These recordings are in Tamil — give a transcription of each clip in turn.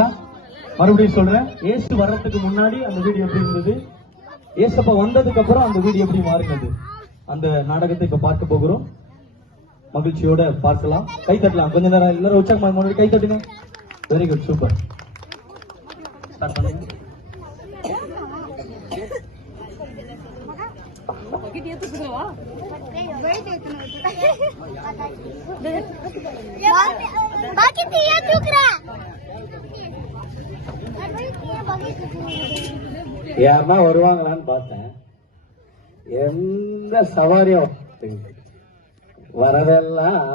சரிங்களா? மறுபடியும் சொல்றேன், ஏசு வர்றதுக்கு முன்னாடி அந்த வீடு எப்படி இருந்தது, ஏசப்பா வந்ததுக்கு அப்புறம் அந்த வீடு எப்படி மாறினது, அந்த நாடகத்தை இப்ப பார்க்க போகிறோம். மகிழ்ச்சியோட பார்க்கலாம். கை தட்டலாம். கொஞ்ச நேரம் எல்லாரும் உற்சாகமா முன்னாடி கை தட்டுங்க. Very good, super. ஸ்டார்ட் பண்ணுங்க. யாருன்னா வருவாங்களான்னு பார்த்தேன். எந்த சவாரியும் வரதெல்லாம்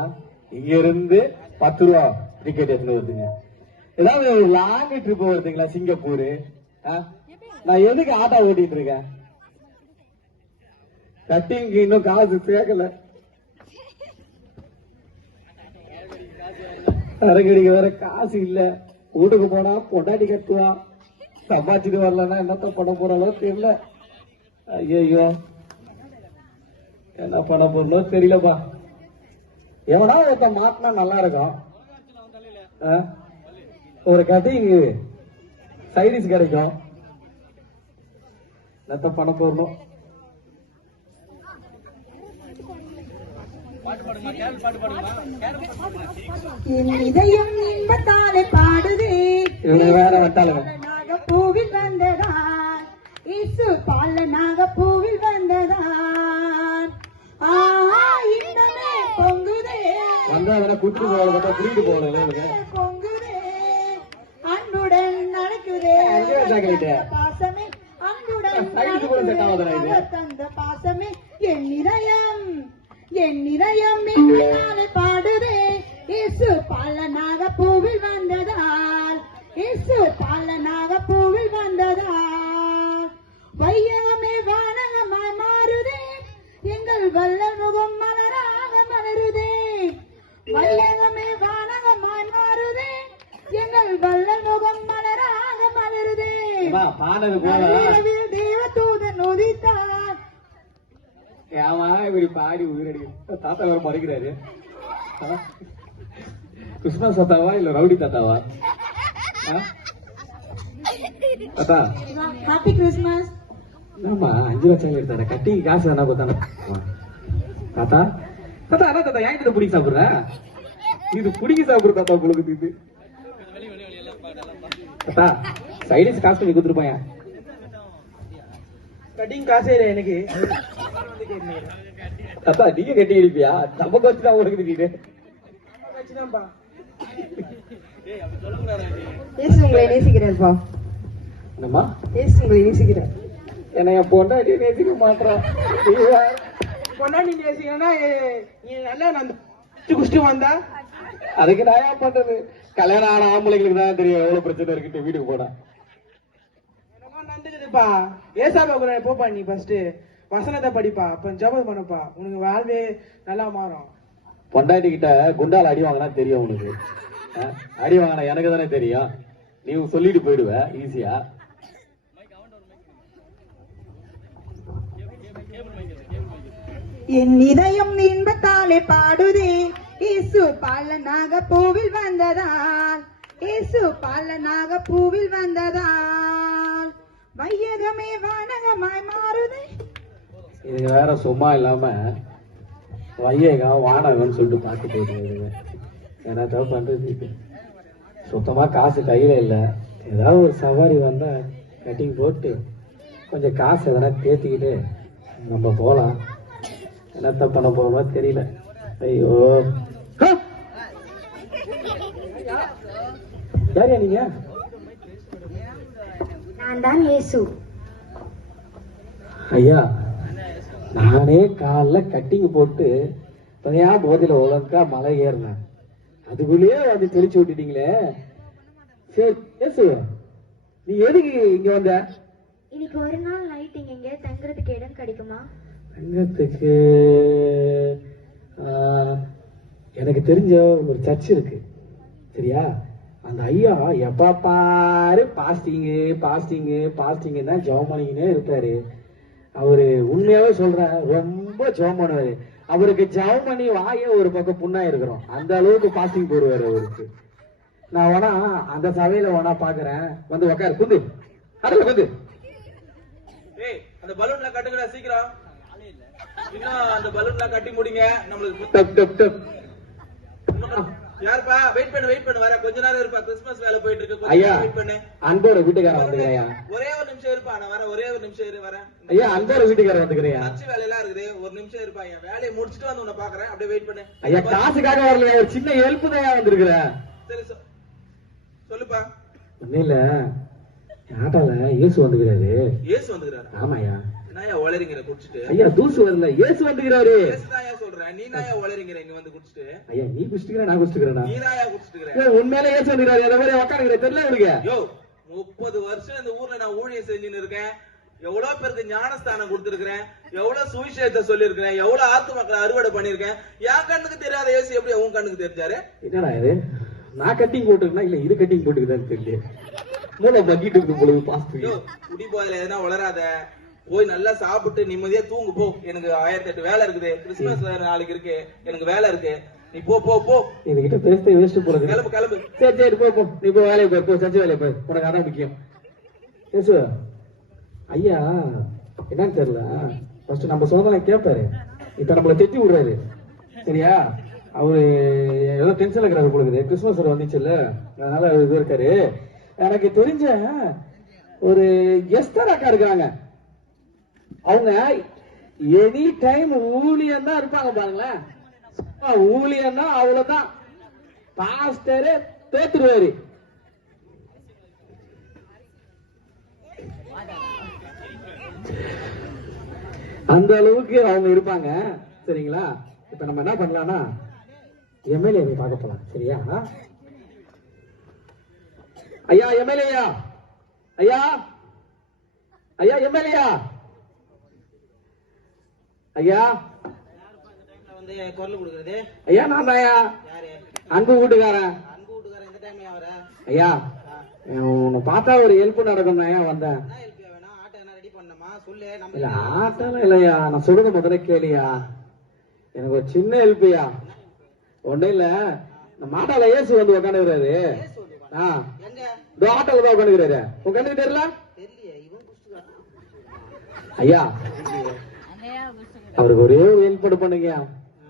இங்க இருந்து 10 ரூபா டிக்கெட் எடுத்து வருதுங்க. ஏதாவது ஒரு லாங் ட்ரிப் வருதுங்களா? சிங்கப்பூர். நான் எதுக்கு ஆட்டோ ஓட்டிட்டு இருக்கேன்? கட்டிங்கு இன்னும் காசு சேர்க்கல. அரங்கடிக்கு வேற காசு இல்ல. வீட்டுக்கு போனா பொண்டாட்டி கட்டுவா. சம்பாதிச்சுட்டு வரலன்னா என்னத்த பண்ண போறாலோ தெரியல. ஐயோ, என்ன பண்ண போறோ தெரியலப்பா. எவனா ஒருத்த மாட்டினா நல்லா இருக்கும். ஒரு கட்டிங் சைடிஸ் கிடைக்கும். என்னத்த பண்ண போறோம். இதயம் இன்பத்தாலே பாடுதே, வேற வட்டாளங்க. பூவில் வந்ததான் இசு பால நாகப்பூவில் வந்ததான். இன்னமே பொங்குதே வந்தா குட்டு போகல, புரியுது போகல. பொங்குதே அன்புடன் நடக்குதே பாசமே, அன்புடன் தந்த பாசமே. என் இதயம் இன்பத்தாலே பாடுதே, இசு பால நாகப்பூவில் வந்ததால், இசு பால நாகப்பூவில் வந்ததால். வையகமே வானகமாய் மாறுதே, எங்கள் வல்லல் முகம் மலராக மலருதே. வையகமே வானகமாய் மாறுதே, எங்கள் வல்லல் முகம் மலராக மலருதே. தேவதூதன் உதித்தார். ஏமா இப்படி பாடி உயிரடி? தாத்தா வேற மறைக்கிறாரு. கிறிஸ்துமஸ் தாத்தாவா இல்ல ரவுடி தாத்தாவா? தாத்தா ஹாப்பி கிறிஸ்மஸ். ஆமா, 5 லட்சம் எடுத்தாடா. கட்டி காசு என்ன பார்த்தானே. தாத்தா தாத்தா அதான் தாத்தா ஏன் பிடிக்க சாப்பிடுற? இது பிடிக்க சாப்பிடுற தாத்தா உங்களுக்கு இது. தாத்தா சைடிஸ் காசு பண்ணி கொடுத்துருப்பாயா? கட்டிங் காசே இல்லை எனக்கு. தாத்தா நீங்க கட்டி அடிப்பியா? நமக்கு வச்சுதான் உங்களுக்கு திடீர்னு உங்களை நேசிக்கிறேன்ப்பா. என்னம்மா? உங்களை நேசிக்கிறேன். என்ன என் பொண்டாட்டி நேசிக்க மாட்டேன். பொண்டாட்டி நேசிக்கணும்னா நீ நல்லா நான் குஷ்டு வந்தா அதுக்கு நான் ஏன் பண்றது? கல்யாணம் ஆன ஆம்பளைங்களுக்கு தான் தெரியும் எவ்வளவு பிரச்சனை இருக்கு வீட்டுக்கு போனா. நடந்துக்குதுப்பா. ஏசாபா போப்பா, நீ ஃபர்ஸ்ட் வசனத்தை படிப்பா, அப்ப ஜபம் பண்ணப்பா, உனக்கு வாழ்வே நல்லா மாறும். பொண்டாட்டி கிட்ட குண்டால அடி வாங்கினா தெரியும் உனக்கு. அடி வாங்கினா எனக்கு தானே தெரியும். நீ சொல்லிட்டு போயிடுவ ஈஸியா. என் இதயம் இன்பத்தாலே பாடுதே, இயேசு பால நாகப்பூவில் வந்ததால், இயேசு பால நாகப்பூவில் வந்ததால். வையகமே வானகமாய் மாறுதே. இது வேற சும்மா இல்லாம வையகம் வானகம்னு சொல்லிட்டு பார்த்து போயிடுங்க. என்னத்த பண்றது? சுத்தமா காசு கையில இல்ல. ஏதாவது ஒரு சவாரி வந்தா கட்டிங் போட்டு கொஞ்சம் காசு எதனா தேத்திக்கிட்டு நம்ம போலாம். என்னத்த பண்ண போறோமோ தெரியல. ஐயோ, யாரியா நீங்க? நான் தான் இயேசு. ஐயா, நானே காலைல கட்டிங் போட்டு பதையா போதில ஒழுங்கா மலை ஏறினேன். அதுக்குள்ளேயே வந்து தெளிச்சு விட்டுட்டீங்களே. சரி பேசு, நீ எதுக்கு இங்க வந்த? இன்னைக்கு ஒரு நாள் நைட் இங்க எங்க தங்குறதுக்கு இடம் கிடைக்குமா? தங்கத்துக்கு எனக்கு தெரிஞ்ச ஒரு சர்ச் இருக்கு, சரியா? அந்த ஐயா எப்ப பாரு பாஸ்டிங்கு பாஸ்டிங்கு பாஸ்டிங்கு தான் ஜெபம் பண்ணிக்கினே இருப்பாரு. அவரு உண்மையாவே சொல்றேன், ரொம்ப ஜெபம் பண்ணுவாரு. அவருக்கு ஜெபம் பண்ணி வாய ஒரு பக்கம் புண்ணா இருக்கிறோம். அந்த அளவுக்கு பாஸ்டிங் போடுவாரு அவருக்கு. நான் வேணா அந்த சபையில வேணா பாக்குறேன், வந்து உக்காரு, குந்து அதுல குந்து. ஏய் அந்த பலூன்ல கட்டுங்கடா சீக்கிரம். இன்னும் அந்த பலூன்ல கட்டி முடிங்க. நம்மளுக்கு யாருப்பா? வெயிட் பண்ணு வர கொஞ்ச நேரம் இருப்பா. கிறிஸ்மஸ் வேலை போயிட்டு இருக்கு. ஐயா வெயிட் பண்ணு. அன்போட வீட்டுக்காரன் வந்துக்கிறியா? ஒரே ஒரு நிமிஷம் இருப்பா. நான் வர ஒரே ஒரு நிமிஷம் இரு வரேன். ஐயா அன்போட வீட்டுக்காரன் வந்துக்கிறியா? அச்சு வேலையெல்லாம் இருக்குது. ஒரு நிமிஷம் இருப்பா. என் வேலையை முடிச்சிட்டு வந்து உன்னை பாக்குறேன். அப்படியே வெயிட் பண்ணு. ஐயா காசுக்காக வரலையா, ஒரு சின்ன ஹெல்ப் தான் வந்திருக்கிற. சரி சொல்லுப்பா. ஒன்னும் இல்ல, ஆட்டால இயேசு வந்துக்கிறாரு. இயேசு வந்துக்கிறாரு? ஆமாயா. நாயா ஒளரிங்கிற குடிச்சிட்டு? ஐயா தூசு வரல, இயேசு வந்துக்கிறாரு. இயேசுதாயா சொல்றேன். நீ நாயா ஒளரிங்கிற இங்க வந்து குடிச்சிட்டு? ஐயா நீ குடிச்சிட்டு நான் குடிச்சிட்டுக்கிறேனா? நீ நாயா குடிச்சிட்டு? உண்மையில இயேசு வந்துக்கிறாரு. அந்த மாதிரி உட்காந்துக்கிற தெரியல உனக்கு? யோ 30 வருஷம் இந்த ஊர்ல நான் ஊழியம் செஞ்சுன்னு இருக்கேன். எவ்வளவு பேருக்கு ஞானஸ்தானம் கொடுத்திருக்கிறேன், எவ்வளவு சுவிசேஷத்தை சொல்லி இருக்கிறேன், எவ்வளவு ஆத்து மக்களை அறுவடை பண்ணிருக்கேன். என் கண்ணுக்கு தெரியாத இயேசு எப்படி உன் கண்ணுக்கு தெரிஞ்சாரு? என்னடா இது, நான் கட்டிங் போட்டுருக்கா இல்ல இது கட்டிங் போட்டுக்குதான்னு தெரியல. மூளை பக்கிட்டு இருக்கு பொழுது பாஸ்து. குடி போதில எதுனா வளராத, போய் நல்லா சாப்பிட்டு நிம்மதியா தூங்கு போ. எனக்கு 1008 வேலை இருக்குது. கிறிஸ்துமஸ் நாளைக்கு இருக்கு, எனக்கு வேலை இருக்கு. நீ போ போ போ. என்கிட்ட பேச வேஸ்ட் போறது. கிளம்பு கிளம்பு. சரி சரி போ போ, நீ போ வேலையை போய், போ சர்ச்சை வேலையை போய், உனக்கு அதான் முக்கியம். ஏசு ஐயா என்னன்னு தெரியல, ஃபர்ஸ்ட் நம்ம சோதனை கேட்பாரு, இப்ப நம்மள திட்டி விடுறாரு. சரியா? அவரு ஏதோ டென்ஷன் இருக்கிறாரு பொழுது, கிறிஸ்துமஸ் வந்துச்சுல்ல, அதனால இது இருக்காரு. எனக்கு தெரிஞ்ச ஒரு எஸ்தர் அக்கா இருக்காங்க, அவங்க எனி டைம் ஊழியம் தான் இருப்பாங்க. பாருங்களேன், ஊழியம் தான், அவ்வளவுதான். பாஸ்டரே தோத்துருவாரு. அந்த அளவுக்கு அவங்க இருப்பாங்க. சரிங்களா? இப்ப நம்ம என்ன பண்ணலாம்னா எம்எல்ஏ பார்க்க போலாம். சரியா? ஐயா எம்எல்ஏயா, ஐயா ஐயா எம்எல்ஏயா, ஐயா வந்து குரல் கொடுக்கறது. ஐயா நான் தாயா, அன்பு வீட்டுக்காரன். அன்பு வீட்டுக்காரன் இந்த டைம் வர? ஐயா உன்னை பார்த்தா ஒரு ஹெல்ப் நடக்கும் ஐயா வந்தேன். ஆட்டோ என்ன ரெடி பண்ணமா சொல்லு. இல்ல ஆட்டெல்லாம் இல்லையா, நான் சொல்றது முதல்ல கேளியா. எனக்கு ஒரு சின்ன ஹெல்ப்யா. ஒண்ணும் இல்ல, நம்ம ஆட்டோல இயேசு வந்து உட்காந்துக்கிறாரு. ஆட்டோல தான் உட்காந்துக்கிறாரு. உன் கண்ணுக்கு தெரியல? ஐயா அவருக்கு ஒரே ஒரு ஏற்பாடு பண்ணுங்க.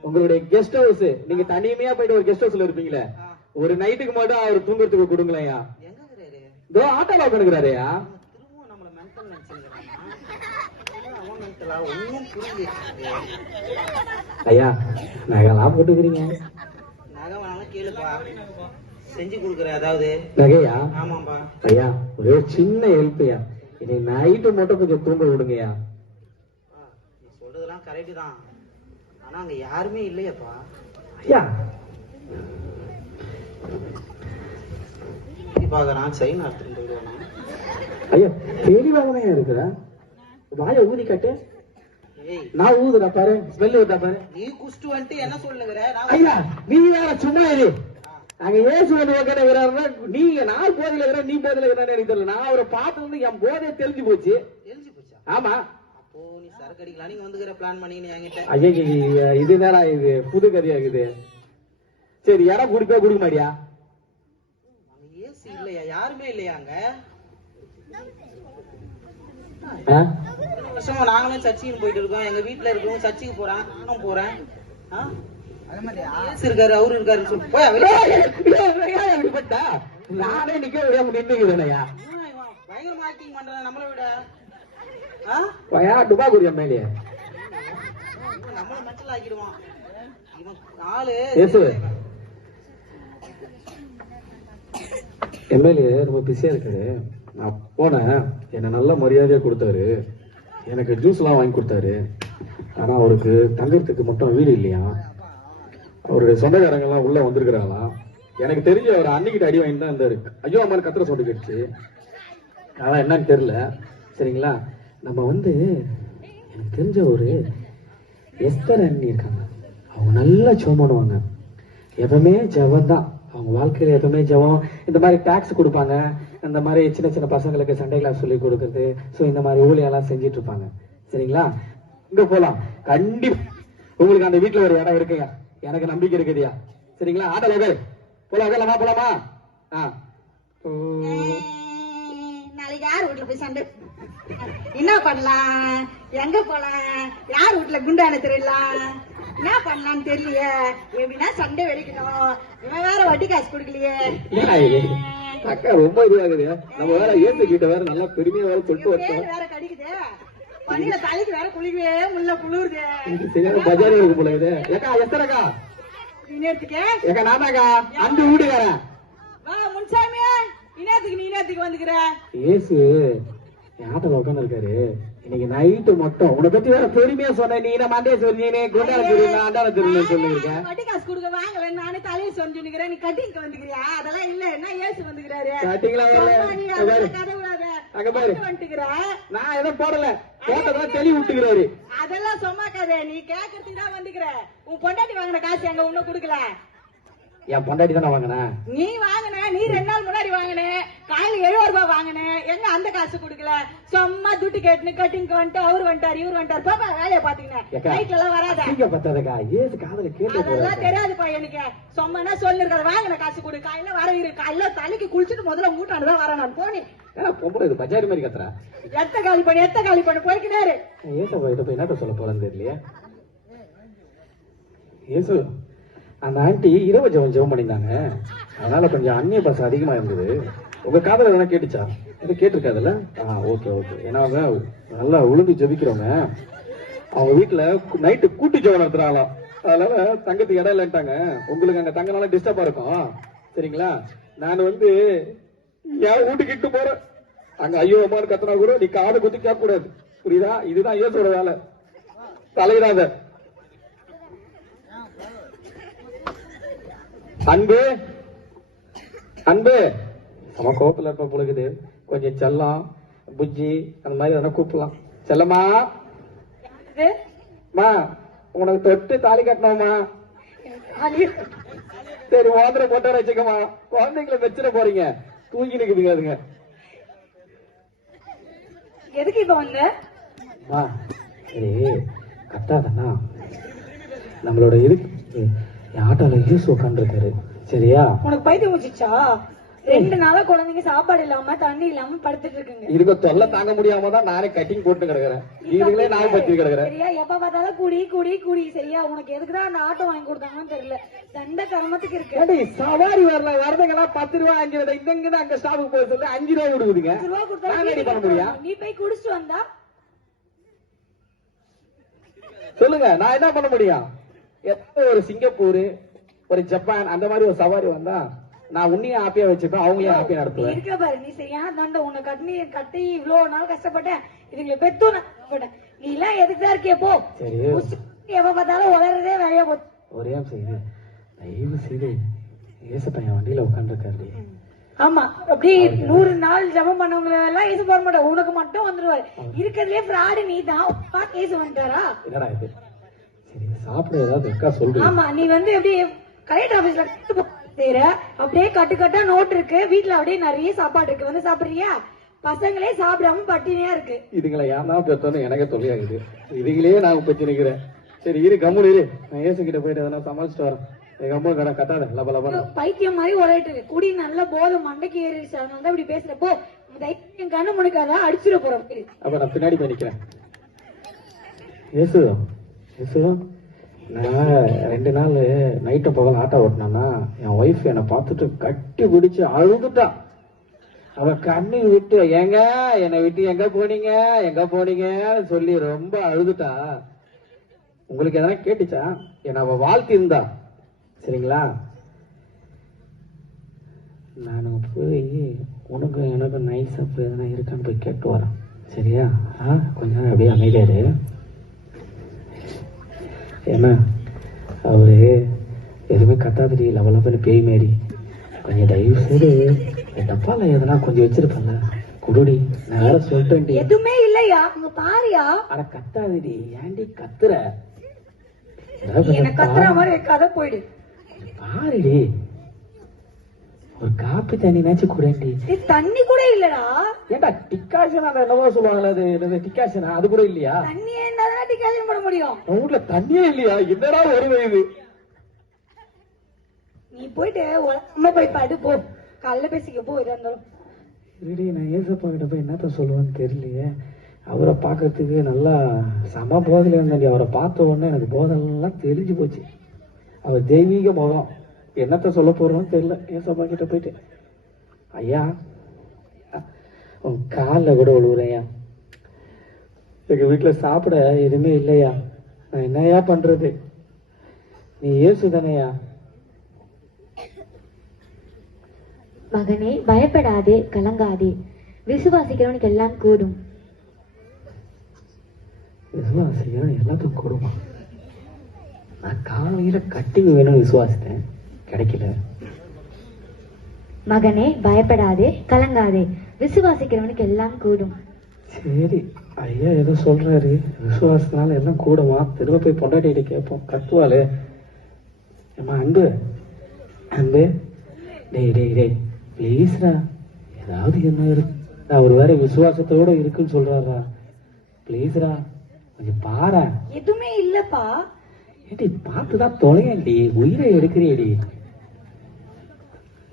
உங்களுடைய கெஸ்ட் ஹவுஸ், நீங்க தனிமையா போயிட்டு ஒரு கெஸ்ட் ஹவுஸ்ல இருப்பீங்களே, ஒரு நைட்டுக்கு மட்டும் அவர் தூங்குறதுக்கு கொடுங்களேயா. இதோ ஆட்டோல உட்காந்துக்கிறாருயா. ஐயா நகைலாம் போட்டுக்கிறீங்க. நகை வேணாலும் கேளுப்பா, செஞ்சு கொடுக்குறேன். அதாவது நகையா? ஆமாம்பா. ஐயா ஒரே சின்ன ஹெல்ப்யா, இனி நைட்டு மட்டும் கொஞ்சம் தூங்க விடுங்கய்யா. நீ சொல்றதெல்லாம் கரெக்ட் தான், ஆனா அங்க யாருமே இல்லையப்பா. ஐயா பாக்குறான் செயின் அறுத்துட்டு போயிடுவானா? ஐயா தெளிவாகவே இருக்கிற வாய ஊதி காட்டு. நான் ஊதுடா பாரு, ஸ்மெல் வருதா பாரு. நீ குஷ்டு வந்துட்டு என்ன சொல்லுகிற? ஐயா நீ வேற சும்மா இரு. அங்க ஏசு வந்து உட்காந்துக்கிறாருன்னா நீங்க நான் போதையில இருக்கிறேன், நீ போதையில இருக்கிறான்னு எனக்கு தெரியல. நான் அவரை பார்த்து என் போதையை தெரிஞ்சு போச்சு. தெரிஞ்சு போச்சா? ஆமா. அப்போ நீ சரக்கு அடிக்கலாம் நீங்க வந்துக்கிற பிளான் பண்ணீங்க என்கிட்ட. ஐயா இது நேரா, இது புது கதையா இருக்குது. சரி இடம் குடிப்பா குடிக்க மாட்டியா? ஏசி இல்லையா? யாருமே இல்லையா அங்க? வருஷமா நாங்களும் சர்ச்சுக்கு போயிட்டு இருக்கோம். எங்க வீட்டுல இருக்கோம், சர்ச்சுக்கு போறேன், நானும் போறேன். இருக்காரு, அவரு இருக்காரு. நானே நிக்க நின்னுக்குறேனையா. பயங்கரமா ஆக்டிங் பண்றேன் நம்மளை விட. டுபா குடியா மேலே நம்மள மெட்டல் ஆக்கிடுவான் இவன். நாலு எம்எல்ஏ ரொம்ப பிஸியா இருக்காரு. நான் போனேன், என்ன நல்ல மரியாதையா கொடுத்தாரு, எனக்கு ஜூஸ் எல்லாம் வாங்கி கொடுத்தாரு. ஆனா அவருக்கு தங்கறதுக்கு மட்டும் வீடு இல்லையா. அவருடைய சொந்தக்காரங்க எல்லாம் உள்ள வந்திருக்கிறாங்களா. எனக்கு தெரிஞ்சு அவர் அன்னைக்கிட்ட அடி வாங்கிட்டு தான் இருந்தாரு. ஐயோ அம்மா கத்திர சொண்டு கேட்டுச்சு, அதான் என்னன்னு தெரியல. சரிங்களா? நம்ம வந்து எனக்கு தெரிஞ்ச ஒரு எஸ்தர் அண்ணி இருக்காங்க, அவங்க நல்லா ஜெபம் பண்ணுவாங்க. எப்பவுமே ஜெபம் தான் அவங்க வாழ்க்கையில, எப்பவுமே ஜெபம். இந்த மாதிரி டாக்ஸ் கொடுப்பாங்க, இந்த மாதிரி சின்ன சின்ன பசங்களுக்கு சண்டே கிளாஸ் சொல்லி கொடுக்கறது, ஸோ இந்த மாதிரி ஊழியெல்லாம் செஞ்சிட்டு இருப்பாங்க. சரிங்களா? இங்க போலாம், கண்டிப்பா உங்களுக்கு அந்த வீட்டுல ஒரு இடம் இருக்குங்க, எனக்கு நம்பிக்கை இருக்குதுயா. சரிங்களா? ஆட்டோல போலாம், போலாமா? ஆ. நாளைக்கு யார் வீட்டுல போய் சண்டை என்ன பண்ணலாம், எங்க போலாம், யார் வீட்டுல குண்டான தெரியலாம், என்ன பண்ணலாம்னு தெரியலையே, எப்படின்னா சண்டை வெடிக்கணும், இவன் வேற வட்டி காசு கொடுக்கலையே. அக்கா ரொம்ப இதுவாகுது. நம்ம வேற ஏத்துக்கிட்ட வேற நல்லா பெருமையா வேற சொல்லிட்டு வரணும். வேற கடிக்குது, பனியில தலைக்கு வேற குளிக்கவே முள்ள குளிருது. சரியான பஜாரி இருக்கு போல இது. ஏக்கா எத்தனைக்கா இனத்துக்கு ஏக்கா நானாக்கா அந்த வீடு வேற வா முன்சாமியா, இனத்துக்கு நீ இனத்துக்கு வந்துக்கிற. ஏசு என் ஆட்டோல உட்காந்து இருக்காரு. இன்னைக்கு நைட்டு மட்டும் உன்னை பத்தி வேற பெருமையா சொன்ன. நீ நம்ம அண்டைய சொன்னீங்க கொண்டாட திருவிழா அண்டாட திருவிழா சொல்லுங்க. வட்டி காசு கொடுக்க வாங்கல, நானே தலையை சொல்லிக்கிறேன், நீ கட்டிங்க வந்துக்கிறியா? அதெல்லாம் இல்ல, என்ன ஏசு வந்துக்கிறாரு. கட்டிங்களா அங்க பாரு வந்துக்கிற, நான் எதுவும் போடல, போட்டதான் தெளி விட்டுக்கிறாரு. அதெல்லாம் சொன்னாக்காத, நீ கேக்குறதுக்கு தான் வந்துக்கிற. உன் பொண்டாட்டி வாங்கின காசு எங்க ஒண்ணும் கொடுக்கல. என் பொண்டாட்டி தானே வாங்கினேன். நீ வாங்கின, நீ 2 நாள் முன்னாடி வாங்கின, காலையில 70 ரூபாய் வாங்கின, எங்க அந்த காசு கொடுக்கல. சும்மா துட்டு கேட்டுன்னு கட்டிங்க வந்துட்டு அவரு வந்துட்டாரு இவரு வந்துட்டாரு. பாப்பா வேலையை பாத்தீங்கன்னா நைட்ல எல்லாம் வராத. நீங்க பத்தாதக்கா ஏசு காதல கேட்டு அதெல்லாம் தெரியாதுப்பா எனக்கு. சும்மா சொல்லிருக்காது, வாங்கின காசு கொடு, காலையில வர இரு, காலையில தலைக்கு குளிச்சுட்டு முதல்ல ஊட்டாண்டுதான் வரேன் நான். போனி பொம்பளை இது பஜாரி மாதிரி கத்துறா. எத்த காலி பண்ணி போய்க்கினாரு. ஏசு போயிட்டு போய் என்ன சொல்ல போறேன்னு தெரியலையே. ஏசு அந்த ஆண்டி இரவு ஜெபம் பண்ணியிருந்தாங்க, அதனால கொஞ்சம் அந்நிய பாசை அதிகமா இருந்தது. உங்க காதல எதனா கேட்டுச்சா? இது கேட்டிருக்காதுல்ல? Okay okay. ஏன்னா அவங்க நல்லா உளுந்து ஜெபிக்கிறவங்க. அவங்க வீட்டுல நைட்டு கூட்டு ஜெபம் நடத்துறாங்களாம். அதனால தங்கத்துக்கு இடம் இல்லைன்ட்டாங்க. உங்களுக்கு அங்க தங்கனால டிஸ்டர்பா இருக்கும், சரிங்களா? நான் வந்து என் வீட்டுக்கு இட்டு போறேன். அங்க ஐயோ அம்மான்னு கத்துனா கூட நீ காதை குத்தி கேட்க கூடாது, புரியுதா? இதுதான் இயேசுவோட வேலை, தலையிடாத. அன்பு அன்பு நம்ம கோப்பத்துல இருப்ப பொழுது கொஞ்சம் செல்லம் புஜ்ஜி அந்த மாதிரி எதனா கூப்பிடலாம். செல்லம்மா மா உனக்கு தொட்டு தாலி கட்டணுமா? சரி ஓந்திர போட்டோ வச்சுக்கமா, குழந்தைங்களை வச்சிட போறீங்க, தூங்கி நிக்குதுங்க. எதுக்கு இப்ப வந்த? சரி கட்டாதண்ணா, நம்மளோட இருக்கு ஆட்டோல யூஸ் உட்காந்துருக்காரு, சரியா? உனக்கு பைத்தியம் முடிச்சிச்சா? 2 நாளா குழந்தைங்க சாப்பாடு இல்லாம தண்ணி இல்லாம படுத்துட்டு இருக்குங்க. இதுக்கு தொல்லை தாங்க முடியாம தான் நானே கட்டிங் போட்டு கிடக்குறேன். இதுங்களே நான் பத்தி கிடக்குறேன். சரியா? எப்ப பார்த்தாலும் குடி குடி குடி. சரியா? உனக்கு எதுக்குதான் அந்த ஆட்டோ வாங்கி கொடுத்தாங்கன்னு தெரியல. தண்ட கர்மத்துக்கு இருக்கு. சவாரி வரல வரதுங்கெல்லாம் 10 ரூபாய் 5 ரூபாய் இங்க அங்க ஸ்டாப்புக்கு போய் சொல்லி 5 ரூபாய் கொடுக்குதுங்க. 5 ரூபாய் கொடுத்தா பண்ண முடியா? நீ போய் குடிச்சிட்டு வந்தா சொல்லுங்க, நான் என்ன பண்ண முடியும்? எப்ப ஒரு சிங்கப்பூர் ஒரு ஜப்பான் அந்த மாதிரி ஒரு சவாரி வந்தா நான் உன்னையும் ஹாப்பியா வச்சுப்பேன், அவங்களையும் ஹாப்பியா நடத்துவேன். இருக்க பாரு, நீ சரியான தண்டை. உன்னை கட்டி இவ்வளவு நாள் கஷ்டப்பட்டேன், இதுங்களை பெத்து நீ எல்லாம் எதுக்குதான் இருக்கிய போ. சரி எப்ப பார்த்தாலும் உளறதே வேலையா போ. ஒரே செய்து தயவு செய்து ஏசப்பா என் வண்டியில உட்காந்துருக்காரு. ஆமா, அப்படி 100 நாள் ஜபம் பண்ணவங்க எல்லாம் ஏசு போட மாட்டேன், உனக்கு மட்டும் வந்துருவாரு. இருக்கிறதுலே ஃப்ராடு நீ தான். ஏசு வந்துட்டாரா? என்னடா இது? சரி சாப்பிட ஏதாவது இருக்கா சொல்றேன். ஆமா, நீ வந்து எப்படி கலெக்டர் ஆபீஸ்ல செய்யற அப்படியே கட்டுக்கட்டா நோட் இருக்கு, வீட்டுல அப்படியே நிறைய சாப்பாடு இருக்கு, வந்து சாப்பிடுறியா? பசங்களே சாப்பிடாம பட்டினியா இருக்கு. இதுங்களை ஏன் தான் பெற்றோன்னு எனக்கு தொல்லையாகுது. இதுங்களே நான் பற்றி நிக்கிறேன். சரி இரு கம்முனு இரு, நான் ஏசு கிட்ட போயிட்டு எதனா சமாளிச்சுட்டு வரேன். எங்க அம்மா கடை கட்டாத லப லபா பைத்தியம் மாதிரி உரையிட்டு குடி நல்ல போதை மண்டைக்கு ஏறிடுச்சு. அதனால தான் இப்படி பேசுறப்போ என் கண்ணு முழுக்காத அடிச்சிட போறோம். அப்ப நான் பின்னாடி போய் நிக்கிறேன். ஏசு ஏசு நான் 2 நாள் நைட்டு பகல் ஆட்டோ ஓட்டினா என் ஒய்ஃப் என்னை பார்த்துட்டு கட்டி பிடிச்சு அழுதுட்டா. அவ கண்ணி விட்டு ஏங்க என்னை விட்டு எங்க போனீங்கன்னு சொல்லி ரொம்ப அழுதுட்டா. உங்களுக்கு எதனா கேட்டுச்சா? என்ன அவ வாழ்த்தி இருந்தா, சரிங்களா? நான் போய் உனக்கு எனக்கு நைஸா போய் எதனா இருக்கான்னு போய் கேட்டு வரேன், சரியா? கொஞ்ச நேரம் அப்படியே அமைதியாரு. ஏன்னா அவரு எதுவுமே கத்தாதிரி லவலப்பன்னு பேய் மாரி. கொஞ்சம் தயவு செய்து டப்பால எதனா கொஞ்சம் வச்சிருப்பல குடுடி. நான் வேற சொல்லிட்டேன். எதுவுமே இல்லையா? அங்க பாரியா? அட கத்தாதிரி, ஏண்டி கத்துற? கத்துற மாதிரி கதை போயிடு. பாருடி, ஒரு காப்பி தண்ணி நாச்சு கூடண்டி. தண்ணி கூட இல்லடா. ஏண்டா டிகாஷன் அதை என்னவோ சொல்லுவாங்களா, அது டிகாஷனா? அது கூட இல்லையா? தண்ணி என்னதான் டிகாஷன் பண்ண முடியும்? வீட்டுல தண்ணியே இல்லையா? என்னடா வருது இது? நீ போயிட்டு உலகமா போய் பாடு போ. காலைல பேசிக்க போ இதா இருந்தாலும். இருடி, நான் ஏசப்பா கிட்ட போய் என்னத்த சொல்லுவேன்னு தெரியலையே. அவரை பார்க்கறதுக்கு நல்லா சம போதையில் இருந்தேன். அவரை பார்த்த உடனே எனக்கு போதெல்லாம் தெரிஞ்சு போச்சு. அவர் தெய்வீக முகம். என்னத்த சொல்ல போறோம்னு தெரியல. ஏசப்பா கிட்ட போயிட்டு, ஐயா உன் காலில் கூட விழுவுறேயா, எங்க வீட்டுல சாப்பிட எதுவுமே இல்லையா, நான் என்னையா பண்றது, நீ ஏசு தானேயா. மகனே பயப்படாதே கலங்காதே, விசுவாசிக்கிறவனுக்கு எல்லாம் கூடும். விசுவாசிக்கிறவன் எல்லாத்துக்கும் கொடுமா. நான் காலையில கட்டிங் வேணும்னு விசுவாசித்தேன், கிடைக்கல. மகனே பயப்படாதே கலங்காதே, விசுவாசிக்கிறவனுக்கு எல்லாம் கூடும். சரி, ஐயா ஏதோ சொல்றாரு, விசுவாசத்தினால எல்லாம் கூடமா. திரும்ப போய் பொண்டாட்டிகிட்ட கேட்போம். கத்துவாளே, ஏமா அன்பு அன்பு, டேய் டேய் டேய் ப்ளீஸ்ரா, ஏதாவது என்ன இருக்கு, அவர் வேற விசுவாசத்தோட இருக்குன்னு சொல்றாரா, ப்ளீஸ்ரா கொஞ்சம் பாரா. எதுவுமே இல்லப்பா. ஏடி பார்த்துதான் தொலையண்டி, உயிரை எடுக்கிறியடி.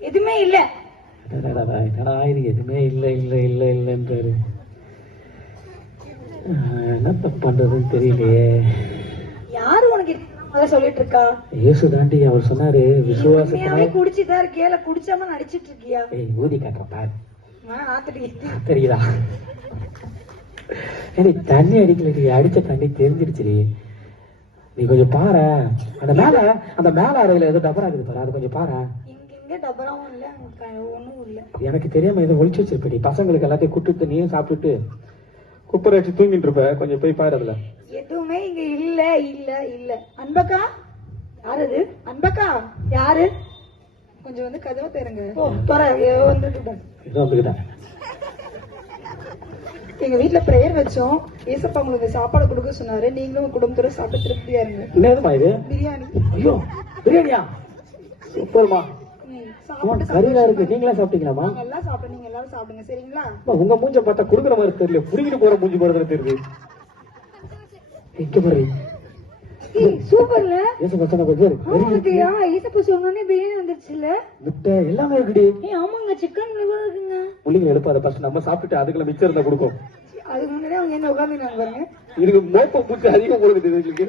எதுவுமே இல்ல. என்னடா இது எதுவுமே இல்ல இல்ல இல்ல இல்லன்றாரு. என்ன பண்றதுன்னு தெரியலையே. யாரு உனக்கு முதல்ல சொல்லிட்டு இருக்கா? இயேசு தாண்டி. அவர் சொன்னாரு விசுவாசத்தினால. குடிச்சுதான் இருக்கேல, குடிச்சாம நடிச்சிட்டு இருக்கியா? ஏய் ஊதி காட்டுற பாரு, ஆத்தடி தெரியுதா? எனக்கு தண்ணி அடிக்கலடி, அடிச்ச தண்ணி தெரிஞ்சிருச்சுடி. நீ கொஞ்சம் பாரு, அந்த மேல அறையில ஏதோ டபரா இருக்குது பாரு, அது கொஞ்சம் பாரு. இங்க டபராவும் இல்ல, ஒண்ணும் இல்ல. எனக்கு தெரியாம ஏதோ ஒழிச்சு வச்சிருப்படி. பசங்களுக்கு எல்லாத்தையும் கூப்பிட்டு நீயும் சாப்பிட்டுட்டு குப்பரை வச்சு தூங்கிட்டு இருப்ப, கொஞ்சம் போய் பாரு. அதுல எதுவுமே இங்க இல்ல இல்ல இல்ல. அன்பக்கா யாரு? அன்பக்கா யாரு? கொஞ்சம் வந்து கதவை தருங்க. வந்துட்டுதான். எங்க வீட்டுல பிரேயர் வச்சோம். ஏசப்பா உங்களுக்கு சாப்பாடு கொடுக்க சொன்னாரு. நீங்களும் குடும்பத்தோட சாப்பிட்டு திருப்தியா இருங்க. என்னதுமா இது? பிரியாணி. ஐயோ பிரியாணியா? சூப்பர்மா. கறியா இருக்கு. நீங்களே சாப்பிட்டீங்களாமா? எல்லாம் சாப்பிட்டு நீங்க எல்லாரும் சாப்பிடுங்க சரிங்களா? உங்க மூஞ்ச பார்த்தா குடுக்குற மாதிரி தெரியல, புடிக்கிட்டு போற மூஞ்சி போறதுல தெரியுது. இங்க பாரு. சூப்பர்ல. ஏசப்பா சொன்ன கொஞ்சம் பாத்தியா? ஏசப்பா சொன்னோனே பிரியாணி வந்துருச்சுல. முட்டை எல்லாமே இருக்குடி. ஆமாங்க, சிக்கன் லிவர் இருக்குங்க. புள்ளிங்க எழுப்பாத, ஃபர்ஸ்ட் நம்ம சாப்பிட்டுட்டு அதுக்குள்ள மிச்சம் இருந்தா கொடுக்கும். அதுக்கு முன்னாடி அவங்க என்ன உட்காந்துருக்காங்க பாருங்க. இதுக்கு மோப்ப பூச்சி அதிகம் கொடுக்குது இதுக்கு.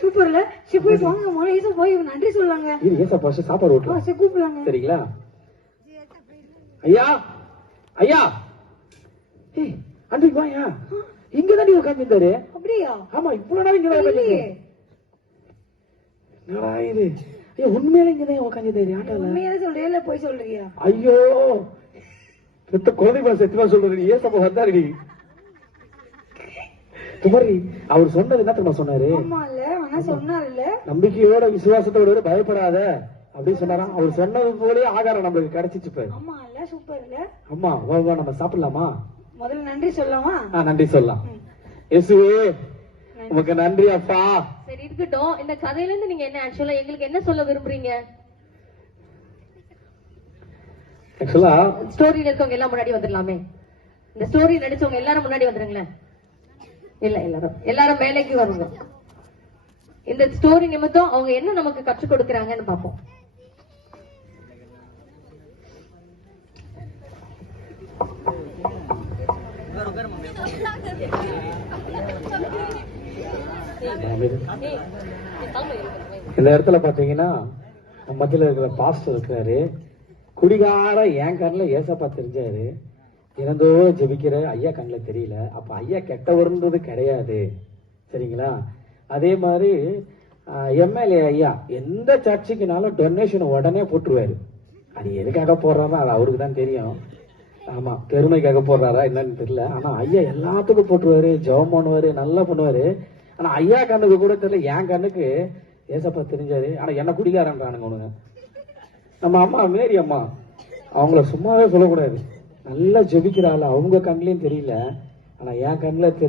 சூப்பர்ல. சரி போய் வாங்க, மொழி ஏசப்பா போய் நன்றி சொல்லாங்க. இது ஏசப்பா ஃபர்ஸ்ட் சாப்பாடு ஓட்டலாம். சரி கூப்பிடலாங்க. சரிங்களா? ஐயா ஐயா, ஏய் அன்றைக்கு வாயா, இங்கதான் நீ உட்காந்துருந்தாரு. அப்படியா? ஆமா, இவ்வளவு நேரம் இங்கதான் உட்காந்து. என்னடா இது? ஐயா உண்மையில இங்கதான் உட்காந்துருந்தாரு ஆட்டால. உண்மையாவே சொல்றியா இல்ல போய் சொல்றியா? ஐயோ பெத்த குழந்தை பாச எத்தனை சொல்றது. ஏசப்பா வந்தாரு. குமரி அவர் சொன்னது என்ன தெரியுமா சொன்னாரு? சொன்னாருல்ல, நம்பிக்கையோட விசுவாசத்தோட பயப்படாத அப்படின்னு சொன்னாராம். அவர் சொன்னது போலே ஆகாரம் நம்மளுக்கு கிடைச்சிச்சு. ஆமா இல்ல, சூப்பர் இல்ல. அம்மா வா நம்ம சாப்பிடலாமா? முதல்ல நன்றி சொல்லலாமா? நன்றி சொல்லலாம். இயேசுவே உமக்கு நன்றி அப்பா. சரி இருக்கட்டும், இந்த கதையில இருந்து நீங்க என்ன ஆக்சுவலா எங்களுக்கு என்ன சொல்ல விரும்புறீங்க? ஆக்சுவலா ஸ்டோரியில இருக்கவங்க எல்லாம் முன்னாடி வந்துடலாமே. இந்த ஸ்டோரி நடிச்சவங்க எல்லாரும் முன்னாடி வந்துருங்களேன். இல்ல எல்லாரும் மேலைக்கு வருங்க. இந்த ஸ்டோரி நிமித்தம் அவங்க என்ன நமக்கு கற்றுக் கொடுக்கறாங்கன்னு பாப்போம். இந்த இடத்துல பாத்தீங்கன்னா மத்தியில இருக்கிற பாஸ்டர் இருக்கிறாரு. குடிகார என் கண்ணில் ஏசப்பா தெரிஞ்சாரு. இறந்தோ ஜெபிக்கிற ஐயா கண்ணில் தெரியல. அப்ப ஐயா கெட்டவர்ன்றது கிடையாது. சரிங்களா? அதே மாதிரி எம்எல்ஏ ஐயா எந்த சர்ச்சுக்குனாலும் டொனேஷன் உடனே போட்டுருவாரு. அது எதுக்காக போடுறாரோ அது அவருக்கு தான் தெரியும். ஆமா, பெருமைக்காக போடுறாரா என்னன்னு தெரியல. ஆனா ஐயா எல்லாத்துக்கும் போட்டுருவாரு, ஜெபம் பண்ணுவாரு, நல்லா பண்ணுவாரு. ஆனா ஐயா கண்ணுக்கு கூட தெரியல, என் கண்ணுக்கு ஏசப்பா தெரிஞ்சாரு. ஆனா என்ன குடிகாரன்றானுங்க உனங்க. நம்ம அம்மா மேரி அம்மா அவங்கள சும்மாவே சொல்லக்கூடாது. நல்லா ஜெபிக்கிறாள், அவங்க கண்ணிலையும் தெரியல. ஆனா என் கண்ணில் தெரியும்.